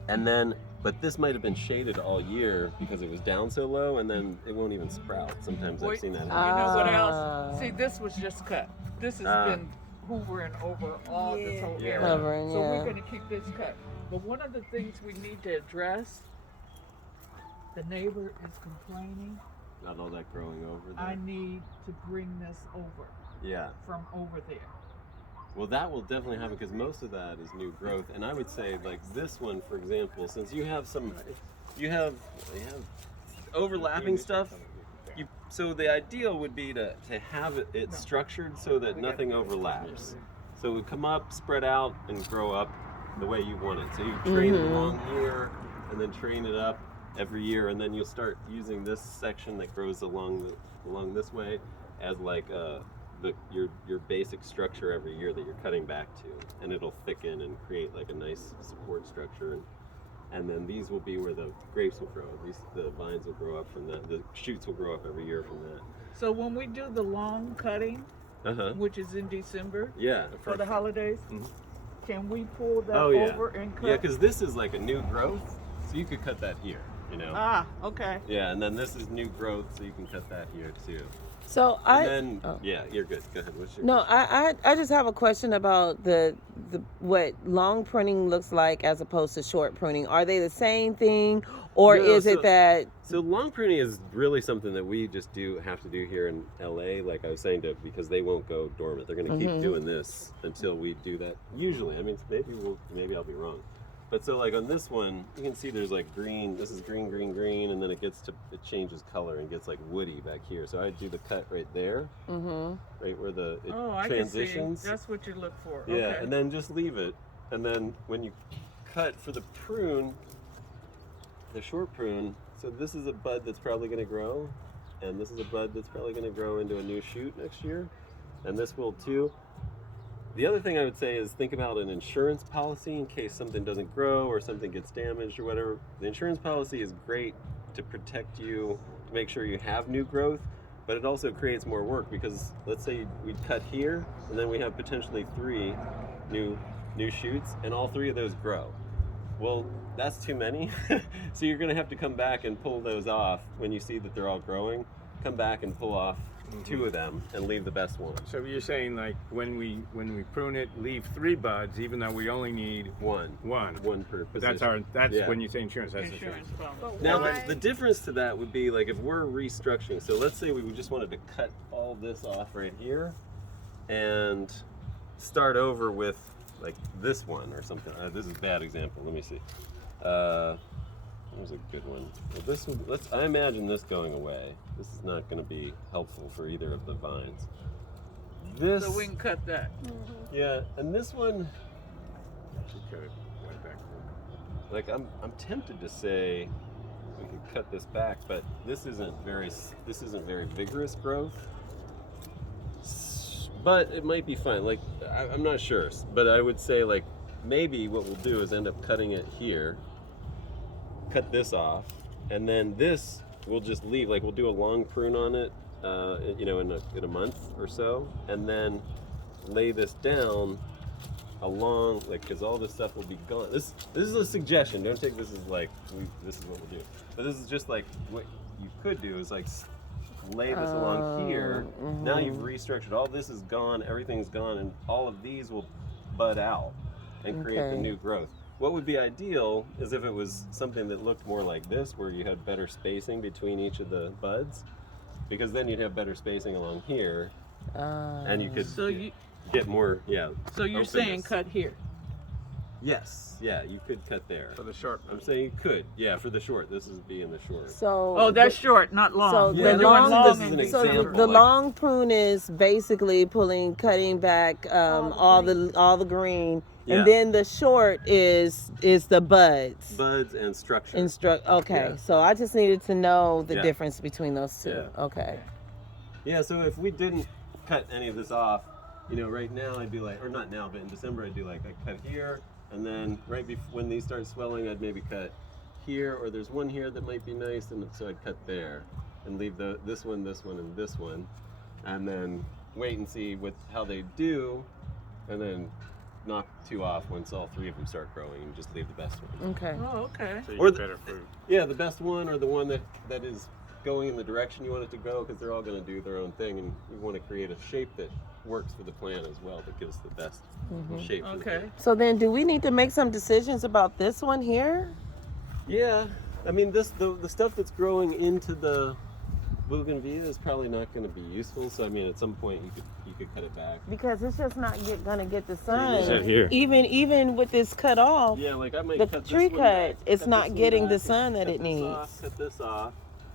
And then, but this might have been shaded all year because it was down so low, and then it won't even sprout. Sometimes I've Wait, seen that You happen. know what Ah. else? See, this was just cut. This has been hoovering over all this whole Yeah. area. Hovering, So we're yeah. going to keep this cut. But one of the things we need to address, the neighbor is complaining. Not all that growing over there. I need to bring this over Yeah. from over there. Well, that will definitely happen because most of that is new growth. And I would say, like this one, for example, since you have overlapping stuff. So the ideal would be to have it structured so that nothing overlaps. So it would come up, spread out, and grow up the way you want it. So you train it along here, and then train it up every year, and then you'll start using this section that grows along this way as like your basic structure every year that you're cutting back to, and it'll thicken and create like a nice support structure. And then these will be where the grapes will grow. The vines will grow up from that. The shoots will grow up every year from that. So when we do the long cutting, which is in December Yeah. for the holidays, can we pull that yeah. over and cut? Yeah, because this is like a new growth, so you could cut that here, you know. Ah, okay. Yeah, and then this is new growth, so you can cut that here too. So And then, yeah, you're good. Go ahead. What's your No, question? I just have a question about the what long pruning looks like as opposed to short pruning. Are they the same thing, or No, is so- it that? So long pruning is really something that we just have to do here in LA, like I was saying, because they won't go dormant. They're going to keep doing this until we do that. Usually, I mean, maybe I'll be wrong. But so like on this one, you can see there's like green. This is green, green, green, and then it changes color and gets like woody back here. So I do the cut right there, right where it I transitions. can see. That's what you look for. Yeah, Okay. and then just leave it. And then when you cut for the prune, the short prune, so this is a bud that's probably going to grow, and this is a bud that's probably going to grow into a new shoot next year, and this will too. The other thing I would say is think about an insurance policy in case something doesn't grow or something gets damaged or whatever. The insurance policy is great to protect you, to make sure you have new growth, but it also creates more work because let's say we cut here and then we have potentially 3 new shoots and all 3 of those grow. Well, that's too many. So you're going to have to come back and pull those off when you see that they're all growing. Come back and pull off 2 of them and leave the best one. So you're saying like when we prune it, leave 3 buds, even though we only need One per But position. that's Yeah. when you say insurance. That's Insurance insurance. policy. Now Why? the difference to that would be like if we're restructuring. So let's say we just wanted to cut all this off right here and start over with like this one or something. This is a bad example. Let me see. Here's a good one. Well, I imagine this going away. This is not going to be helpful for either of the vines. This, So we can cut that. yeah, and this one, Cut it right back. like I'm tempted to say we could cut this back, but this isn't very vigorous growth. But it might be fine. Like I'm not sure, but I would say like maybe what we'll do is end up cutting it here. Cut this off, and then this we'll just leave. Like we'll do a long prune on it, in a month or so, and then lay this down along, like, because all this stuff will be gone. This is a suggestion. Don't take this as like this is what we'll do. But this is just like what you could do is like lay this along here. Now you've restructured. All this is gone. Everything's gone, and all of these will bud out and create the new growth. What would be ideal is if it was something that looked more like this, where you had better spacing between each of the buds, because then you'd have better spacing along here, and you could get more, So you're saying openness. cut here? Yes, yeah, you could cut there. For the short. I'm saying you could, for the short. This is being the short. So Oh, that's short, not long. So Yeah, the no, long, this is an so example, the like- long prune is basically cutting back all the green, Yeah. and then the short is the buds. Buds and structure. Okay, Yeah. so I just needed to know the Yeah. difference between those two. Yeah. Okay. Yeah, so if we didn't cut any of this off, right now I'd be like, or not now, but in December I'd do like, I cut here, and then right when these start swelling, I'd maybe cut here, or there's one here that might be nice, and so I'd cut there, and leave this one, and this one, and then wait and see how they do, and then knock 2 off once all 3 of them start growing, and just leave the best one. Okay. Oh, okay. So you Or get the- better fruit. Yeah, the best one, or the one that is going in the direction you want it to go, because they're all going to do their own thing, and we want to create a shape that works for the plant as well, that gives the best shape. for the Okay. plant. So then, do we need to make some decisions about this one here? Yeah, I mean, the stuff that's growing into the bougainvillea is probably not going to be useful. So I mean, at some point you could cut it back. Because it's just not gonna get the sun. Is that here? Even with this cut off. Yeah, like I might The cut this tree one cut, back, it's cut not this one getting the back, sun that cut it this needs. off, cut this off.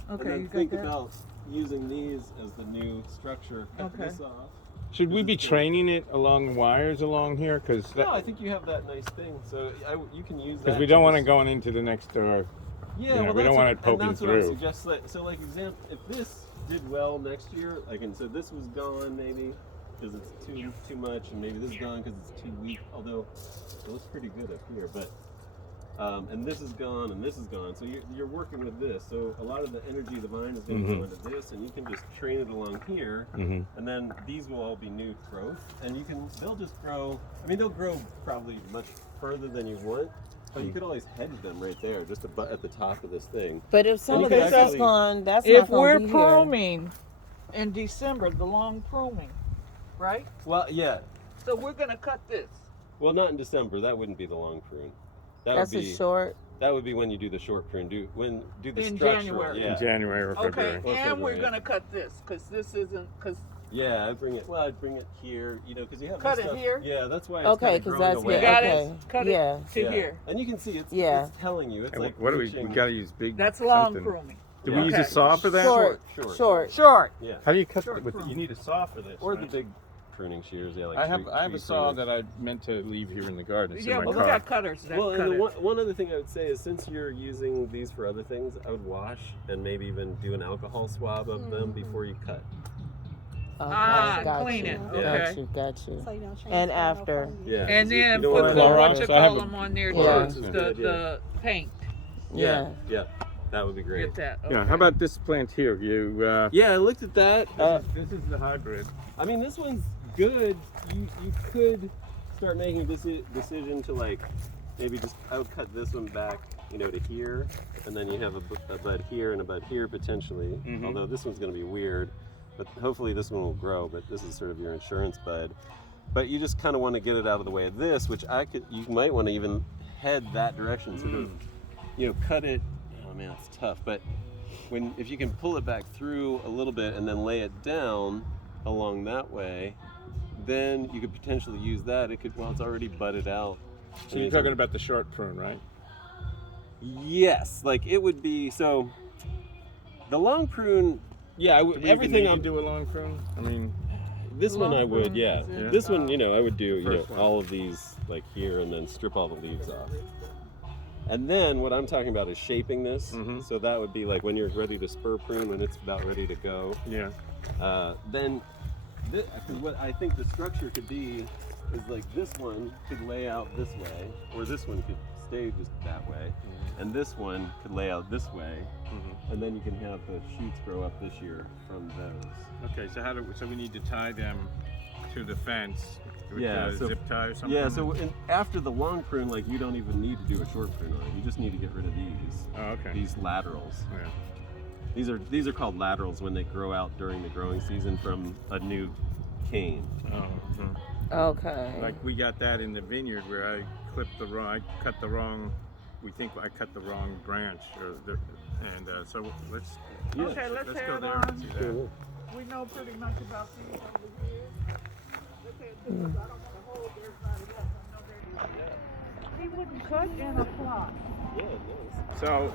Okay, And then you think got that? about using these as the new structure. Cut Okay. this off. Should we be training it along wires along here? Because No, I think you have that nice thing, so you can use that. because we don't want to just- go into the next door. Yeah, know, well, we don't that's want what- it poking and that's what I through. suggest. Like example, if this did well next year, so this was gone maybe because it's too much, and maybe this is gone because it's too weak. Although it looks pretty good up here, but and this is gone and this is gone. So you're working with this. So a lot of the energy of the vine is going to go into this, and you can just train it along here, and then these will all be new growth, and they'll just grow. I mean, they'll grow probably much further than you want. But you could always hedge them right there, just at the top of this thing. But if some And of you this could stuff's actually- gone, that's If not gonna we're be here. pruning in December, the long pruning, right? Well, yeah. So we're gonna cut this. Well, not in December. That wouldn't be the long prune. That's would a be short. That would be when you do the short prune. Do the In structural. January. Yeah. In January or Okay, February. Or and we're February. gonna cut this because this isn't Yeah, I'd bring it here. Because you have Cut this it stuff. here? Yeah, that's why it's Okay, kinda 'cause growing that's away. You got okay. it. Cut Yeah. it to Yeah. here. And you can see it's telling you. It's And like what do we reaching- got to use big? That's long something. pruning. Do Yeah. we use Okay. a saw for that? Short. Short. Yeah. How do you cut Short it? prune. You need a saw for this. Or the right? big pruning shears. Yeah, like I have tree a saw pruners. that I meant to leave here in the garden. It's Yeah, in well, my we car. got cutters that Well, cut and it. one other thing I would say is, since you're using these for other things, I would wash and maybe even do an alcohol swab of them before you cut. Okay, Ah, got clean you. it, Got okay. you. Got you. So you don't transfer And no after. fungus. Yeah. And You then don't put wanna- the Clorox, I have a- on there, Clorox is the, good, the paint. Yeah. Yeah. That would be great. Get that. Yeah. okay. How about this plant here? You. Yeah, I looked at that. This is the hybrid. I mean, this one's good. You could start making a decision to maybe just I would cut this one back, to here, and then you have a bud here and a bud here potentially. Although this one's going to be weird, but hopefully this one will grow. But this is sort of your insurance bud. But you just kind of want to get it out of the way of this, which you might want to even head that direction, sort of, cut it. Oh man, it's tough. But if you can pull it back through a little bit and then lay it down along that way, then you could potentially use that. It's already budded out. So you're talking about the short prune, right? Yes, it would be, so the long prune, yeah, Do we even everything need I'm to do a long prune. I mean, this one long I would, prune yeah. is in, This one, I would do, first one. all of these here and then strip all the leaves off. And then what I'm talking about is shaping this. So that would be when you're ready to spur prune, when it's about ready to go. yeah. Then, because what I think the structure could be is this one could lay out this way, or this one could stay just that way, and this one could lay out this way, and then you can have the shoots grow up this year from those. Okay. So so we need to tie them to the fence with Yeah, the so- zip tie or something. Yeah, so after the long prune, like you don't even need to do a short prune on it. You just need to get rid of these. Oh, okay. These laterals. Yeah. These are called laterals when they grow out during the growing season from a new cane. Oh. Okay. Like we got that in the vineyard where I cut the wrong. We think I cut the wrong branch, so let's. Yeah. Okay, let's go head there on. and see that. We know pretty much about these over here. Let's head to this. I don't want to hold everybody up. I know they're He wouldn't cut in a plot. Yeah, nice. So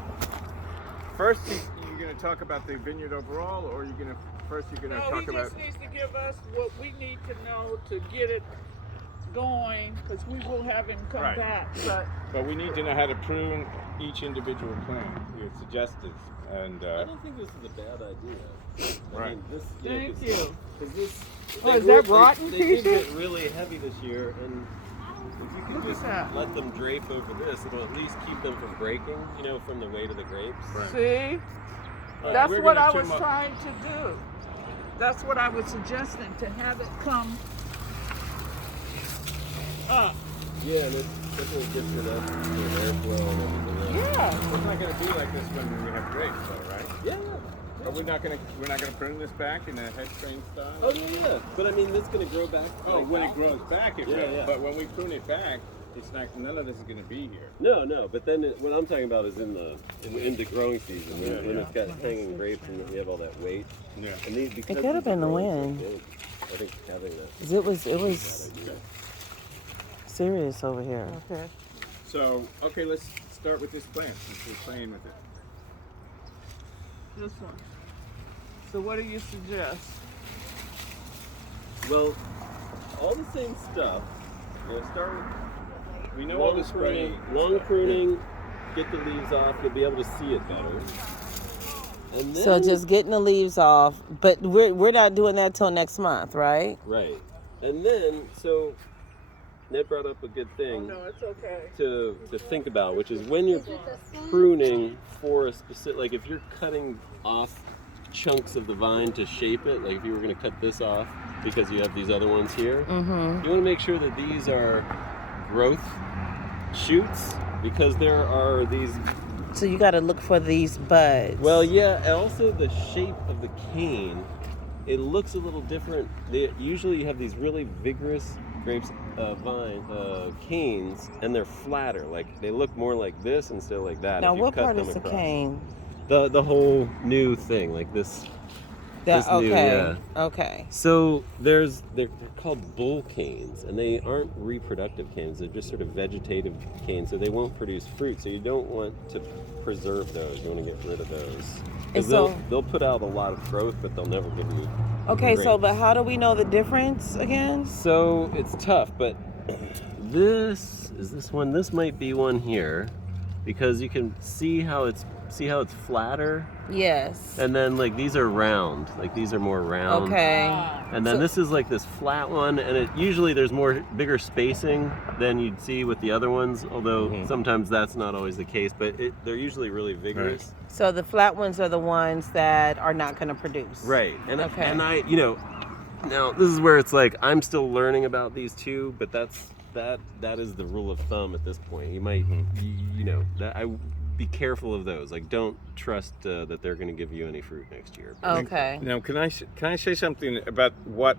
first, you're going to talk about the vineyard overall, or you're going to No, talk he about. just needs to give us what we need to know to get it going, because we will have him come Right. back. But we need to know how to prune each individual plant. You suggested, and I don't think this is a bad idea. I Right. mean, this, Thank 'cause- you. 'cause this, Oh, they is that were- rotten, They did Keisha? get really heavy this year, and if you could Look at just that. let them drape over this, it'll at least keep them from breaking, from the weight of the grapes. Right. See? We're That's what gonna I trim was up- trying to do. That's what I was suggesting, to have it come up. Yeah, and it definitely gets rid of airflow and everything else. Yeah. It's not going to be like this when we have grapes, though, right? Yeah. But we're not going to prune this back in a head train style. Oh yeah. But I mean, it's gonna grow back. Oh, like when that. it grows back, it Yeah, will. yeah. But when we prune it back, it's not. None of this is going to be here. No. But then what I'm talking about is in the growing season when Yeah. it's got hanging grapes and you have all that weight. Yeah. And these, because could have these been the growing wind. so big, I think having that. 'Cause it was serious over here. Okay. So, okay, let's start with this plant since we're playing with it. This one. So what do you suggest? Well, all the same stuff. Start with We know all the pruning. spraying. Long pruning. Get the leaves off. You'll be able to see it better. And then, So just getting the leaves off, but we're not doing that till next month, right? right. And then so Ned brought up a good thing. No, it's okay. to think about, which is when you're pruning for a specific, like if you're cutting off chunks of the vine to shape it, like if you were going to cut this off because you have these other ones here, Mm-hmm. you want to make sure that these are growth shoots, because there are these, So you got to look for these buds. well, yeah, and also the shape of the cane, it looks a little different. Usually you have these really vigorous grapes, canes, and they're flatter. Like they look more like this instead of like that. Now if you what cut part them is the across. cane? The whole new thing, like this. This new, Okay. yeah. Okay. So they're called bull canes, and they aren't reproductive canes. They're just sort of vegetative canes, so they won't produce fruit. So you don't want to preserve those. You want to get rid of those. And Because so- they'll put out a lot of growth, but they'll never give you. Okay. So, grapes. but how do we know the difference again? So it's tough, but this one. This might be one here, because you can see how it's flatter, Yes. and then like these are round. Like these are more round. Okay. And then So- this is like this flat one, and it usually there's bigger spacing than you'd see with the other ones. Although sometimes that's not always the case, but they're usually really vigorous. So the flat ones are the ones that are not going to produce. Right. And Okay. and I now this is where it's like I'm still learning about these two, but that is the rule of thumb at this point. You might be careful of those. Like don't trust that they're going to give you any fruit next year. Okay. Now, can I say something about what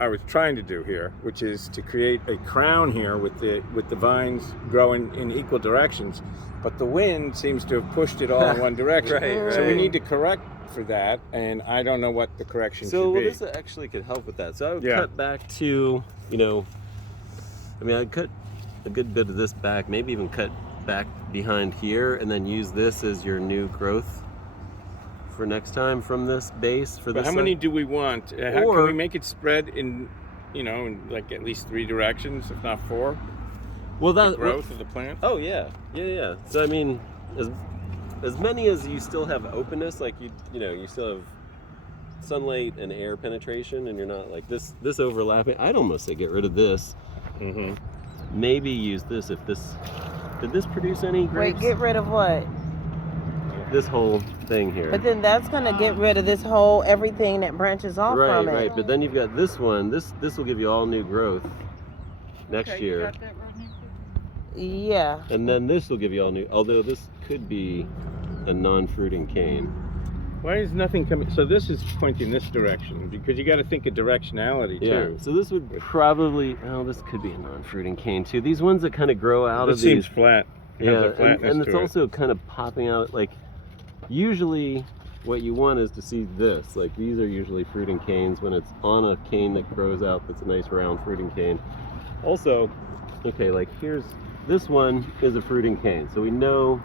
I was trying to do here, which is to create a crown here with the vines growing in equal directions, but the wind seems to have pushed it all in one direction. Right, So we right. need to correct for that, and I don't know what the correction So should be. this actually could help with that. So I would Yeah. cut back to, I'd cut a good bit of this back, maybe even cut back behind here, and then use this as your new growth for next time from this base for But this how many do we want? How can Or- we make it spread in like at least 3 directions, if not 4? well The that growth of the plant. oh yeah. So I mean, as many as you still have openness, like you still have sunlight and air penetration, and you're not like this overlapping. I'd almost say get rid of this. Mm-hmm. Maybe use this if this. Did this produce any grapes? Wait, get rid of what? This whole thing here. But then that's gonna get rid of this whole everything that branches off Right, from it. right. But then you've got this one. This will give you all new growth next Okay, you year. got that, Rodney? Yeah. And then this will give you all new, although this could be a non-fruiting cane. Why is nothing coming? So this is pointing this direction because you got to think of directionality Yeah. too. So this would probably, oh, this could be a non-fruiting cane too. These ones that kind of grow out This of seems these. flat. It has Yeah, a flatness and it's to it. also kind of popping out. Like, usually what you want is to see this. Like, these are usually fruiting canes when it's on a cane that grows out that's a nice round fruiting cane. Also, okay, like here's, this one is a fruiting cane. So we know